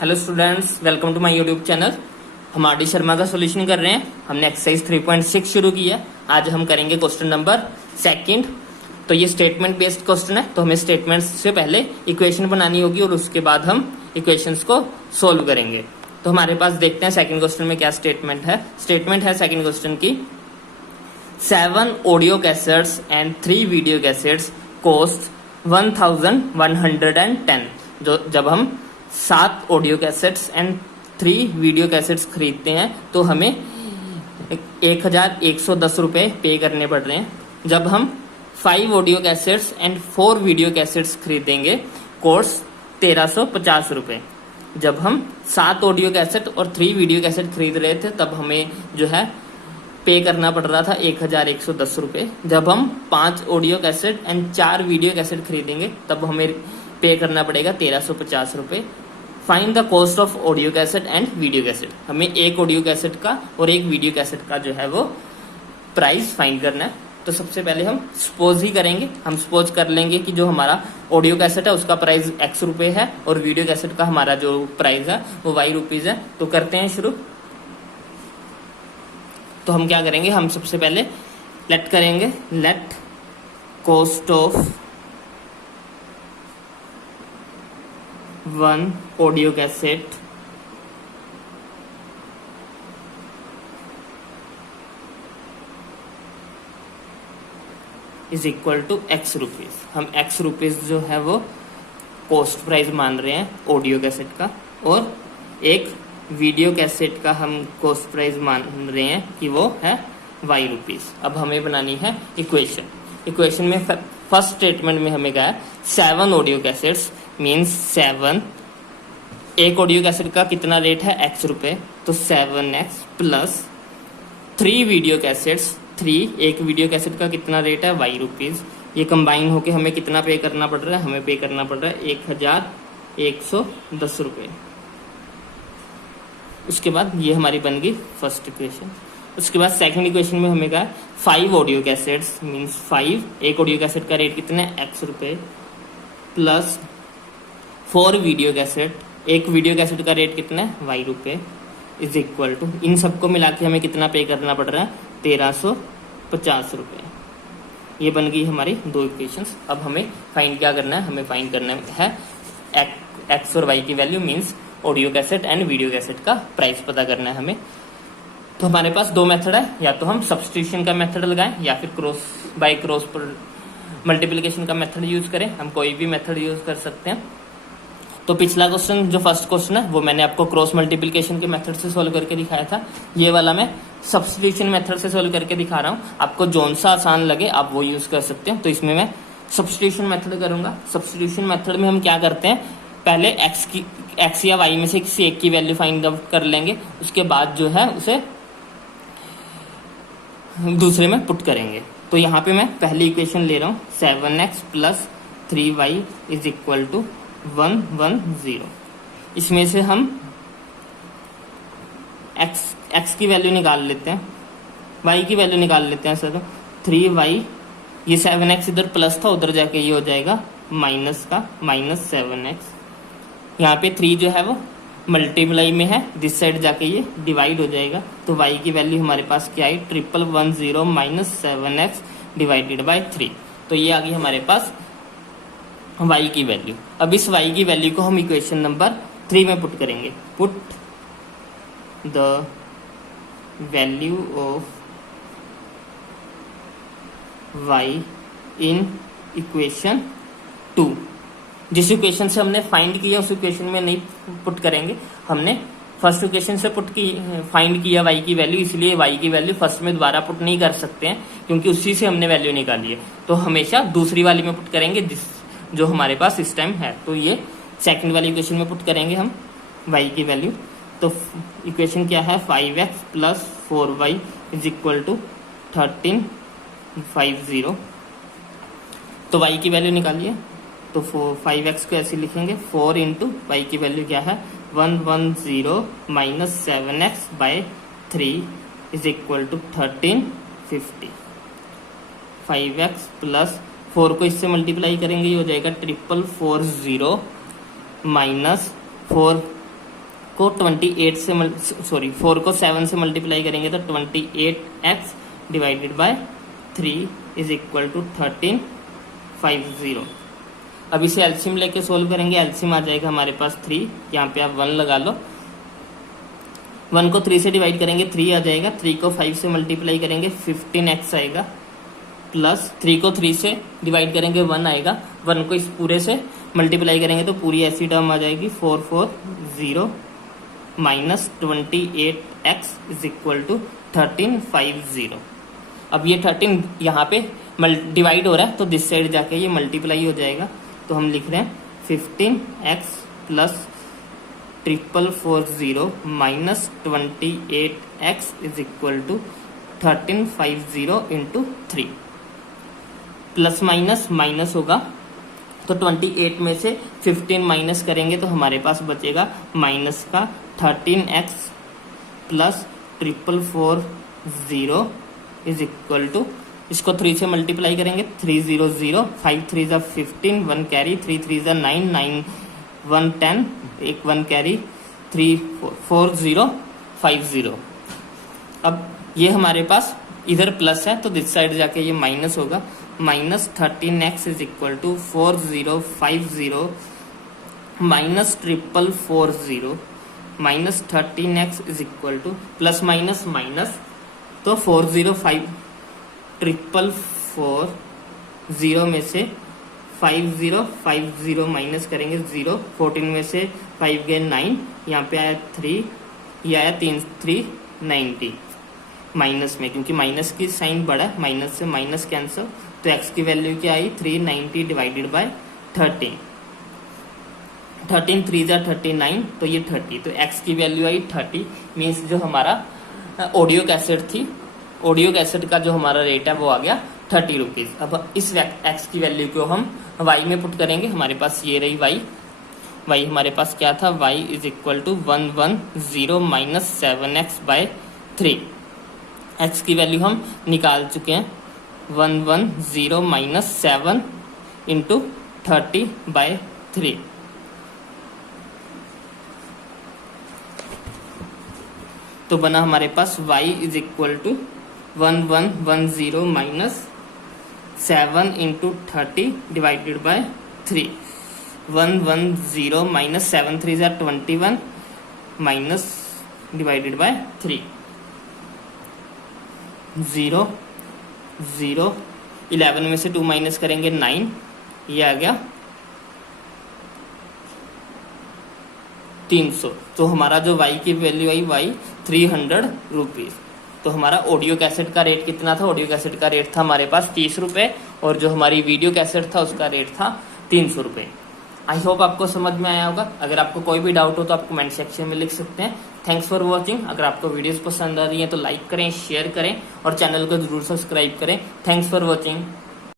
Hello students, welcome to my YouTube channel. हम R D Sharma का solution कर रहे हैं। हमने एक्सरसाइज 3.6 शुरू किया। आज हम करेंगे क्वेश्चन नंबर सेकंड। तो ये स्टेटमेंट बेस्ड क्वेश्चन है, तो हमें स्टेटमेंट से पहले इक्वेशन बनानी होगी और उसके बाद हम इक्वेशंस को सोल्व करेंगे। तो हमारे पास देखते हैं सेकंड क्वेश्चन में क्या स्टेटमेंट है। स्टेटमेंट है सेकंड क्वेश्चन की, 7 audio cassettes and 3 video cassettes cost 1110। जब हम 7 audio cassettes and 3 video cassettes खरीदते हैं तो हमें 1110 रुपये पे करने पड़ रहे हैं। जब हम 5 audio cassettes and 4 video cassettes खरीदेंगे कॉस्ट 1350 रुपये। जब हम 7 ऑडियो कैसेट और 3 वीडियो कैसेट खरीद रहे थे तब हमें जो है पे करना पड़ रहा था 1110 रुपये। जब हम 5 audio cassette and 4 video cassette खरीदेंगे तब हमें पे करना पड़ेगा 1350 रुपये। Find the cost of audio cassette and video cassette. हमें एक ऑडियो कैसेट का और एक वीडियो कैसेट का जो है वो प्राइस फाइंड करना है। तो सबसे पहले हम सपोज ही करेंगे। हम सपोज कर लेंगे कि जो हमारा ऑडियो कैसेट है उसका प्राइस x रुपये है और वीडियो कैसेट का हमारा जो प्राइस है वो y रुपीज है। तो करते हैं शुरू। तो हम क्या करेंगे, हम सबसे पहले लेट करेंगे, let cost of 1 audio cassette is equal to x rupees. हम x रुपीज जो है वो कॉस्ट प्राइस मान रहे हैं ऑडियो कैसेट का, और एक वीडियो कैसेट का हम कॉस्ट प्राइस मान रहे हैं कि वो है y रुपीज। अब हमें बनानी है इक्वेशन। इक्वेशन में फर्स्ट स्टेटमेंट में हमें क्या है, 7 ऑडियो कैसेट्स मीन्स 7। एक ऑडियो कैसेट का कितना रेट है x रुपये, तो 7x प्लस 3 वीडियो कैसेट्स 3। एक वीडियो कैसेट का कितना रेट है y रुपीज। ये कंबाइन होके हमें कितना पे करना पड़ रहा है, हमें पे करना पड़ रहा है 1110 रुपये। उसके बाद ये हमारी बन गई फर्स्ट इक्वेशन। उसके बाद सेकंड इक्वेशन में हमें कहा 5 ऑडियो कैसेट्स मीन्स 5। एक ऑडियो कैसेट का रेट कितना है x रुपये प्लस 4 वीडियो कैसेट। एक वीडियो कैसेट का रेट कितना है y रुपये इज इक्वल टू, इन सबको मिला के हमें कितना पे करना पड़ रहा है 1350 रुपये। ये बन गई हमारी 2 इक्वेशंस। अब हमें फाइंड क्या करना है, हमें फाइंड करना है x और y की value means audio cassette and video cassette का प्राइस पता करना है हमें। तो हमारे पास 2 मेथड है, या तो हम सब्स्टिट्यूशन का मेथड लगाएं या फिर क्रॉस बाय क्रॉस पर मल्टीप्लिकेशन का मेथड यूज करें। हम कोई भी मेथड यूज कर सकते हैं। तो पिछला क्वेश्चन जो फर्स्ट क्वेश्चन है वो मैंने आपको क्रॉस मल्टीप्लिकेशन के मेथड से सोल्व करके दिखाया था। ये वाला मैं सब्स्टिट्यूशन मेथड से सोल्व करके दिखा रहा हूँ। आपको जौन सा आसान लगे आप वो यूज कर सकते हो। तो इसमें मैं सब्स्टिट्यूशन मेथड करूंगा। सब्स्टिट्यूशन मेथड में हम क्या करते हैं, पहले x या y में से किसी एक की वैल्यू फाइंड आउट कर लेंगे, उसके बाद जो है उसे दूसरे में पुट करेंगे। तो यहाँ पे मैं पहली इक्वेशन ले रहा हूँ 7x plus 3y is equal to 110। इसमें से हम x की वैल्यू निकाल लेते हैं, y की वैल्यू निकाल लेते हैं। सर 3y, ये 7x इधर प्लस था, उधर जाके ये हो जाएगा माइनस का -7x। यहाँ पे 3 जो है वो मल्टीप्लाई में है, दिस साइड जाके ये डिवाइड हो जाएगा। तो y की वैल्यू हमारे पास क्या आई, 1110 माइनस 7x डिवाइडेड बाय 3। तो ये आ गई हमारे पास y की वैल्यू। अब इस y की वैल्यू को हम इक्वेशन नंबर 3 में पुट करेंगे। Put the value of y in equation 2। जिस इक्वेशन से हमने फाइंड किया उस इक्वेशन में नहीं पुट करेंगे। हमने फर्स्ट इक्वेशन से फाइंड किया y की वैल्यू, इसलिए y की वैल्यू फर्स्ट में दोबारा पुट नहीं कर सकते हैं क्योंकि उसी से हमने वैल्यू निकाली है। तो हमेशा दूसरी वाली में पुट करेंगे जो हमारे पास इस टाइम है। तो ये सेकंड वाली इक्वेशन में पुट करेंगे हम y की वैल्यू। तो इक्वेशन क्या है, 5x plus 4y is equal to 1350। तो y की वैल्यू निकालिए। तो 5x को ऐसे लिखेंगे, 4 इंटू y की वैल्यू क्या है 110 minus 7x by 3 is equal to 1350। 5x plus 4 को इससे मल्टीप्लाई करेंगे, ये हो जाएगा 4440 माइनस 4 को 28 से 4 को 7 से मल्टीप्लाई करेंगे तो 28x divided by 3 is equal to 1350। अब इसे एलसीएम लेके सोल्व करेंगे, एलसीएम आ जाएगा हमारे पास 3, यहाँ पे आप 1 लगा लो। 1 को 3 से डिवाइड करेंगे 3 आ जाएगा, 3 को 5 से मल्टीप्लाई करेंगे 15x आएगा, प्लस 3 को 3 से डिवाइड करेंगे 1 आएगा, 1 को इस पूरे से मल्टीप्लाई करेंगे तो पूरी ऐसी टर्म आ जाएगी 440 minus 28x is equal to 1350। अब ये 13 यहाँ पे डिवाइड हो रहा है तो दिस साइड जाके ये मल्टीप्लाई हो जाएगा, तो हम लिख रहे हैं 15x plus 440 minus 28x is equal to 1350 into 3। Plus minus minus होगा तो 28 में से 15 माइनस करेंगे तो हमारे पास बचेगा माइनस का 13x plus 440 is equal to, इसको 3 से मल्टीप्लाई करेंगे 300, 5 3 जा 15, 1 कैरी, 3 3 जा 9, 9 1 10, एक 1 कैरी, 34050। अब ये हमारे पास इधर प्लस है तो दिस साइड जाके ये माइनस होगा, minus 13x is equal to 4050 minus 440 minus 13x is equal to plus minus minus, तो 405,440 में से 5050 माइनस करेंगे 0, 14 में से 5 गए 9, यहाँ पे आया 3, ये आया 390 माइनस में, क्योंकि माइनस की साइन बड़ा है, माइनस से माइनस कैंसिल, तो x की वैल्यू क्या आई 390 डिवाइडेड बाय 13, 13 3 जा 39, तो ये 30, तो x की वैल्यू आई 30। मीन्स जो हमारा ऑडियो कैसेट थी, ऑडियो कैसेट का जो हमारा रेट है वो आ गया 30 रुपीज़। अब इस x की वैल्यू को हम y में पुट करेंगे, हमारे पास ये रही y हमारे पास क्या था, y is equal to 110 minus 7x by 3। x की वैल्यू हम निकाल चुके हैं, 110 माइनस 7 इंटू 30 बाय 3। तो बना हमारे पास y is equal to 1110 minus 7 into 30 divided by 3। 110 minus 7 3 जा 21 माइनस डिवाइडेड बाय 3, 0 0, 11 में से 2 माइनस करेंगे 9, ये आ गया 300। तो हमारा जो y की वैल्यू आई y 300 रुपीज़। तो हमारा ऑडियो कैसेट का रेट कितना था, ऑडियो कैसेट का रेट था हमारे पास 30 रुपये, और जो हमारी वीडियो कैसेट था उसका रेट था 300 रुपये। आई होप आपको समझ में आया होगा। अगर आपको कोई भी डाउट हो तो आप कमेंट सेक्शन में लिख सकते हैं। Thanks for watching. अगर आपको वीडियोस पसंद आ रही हैं तो लाइक करें, शेयर करें और चैनल को जरूर सब्सक्राइब करें। Thanks for watching.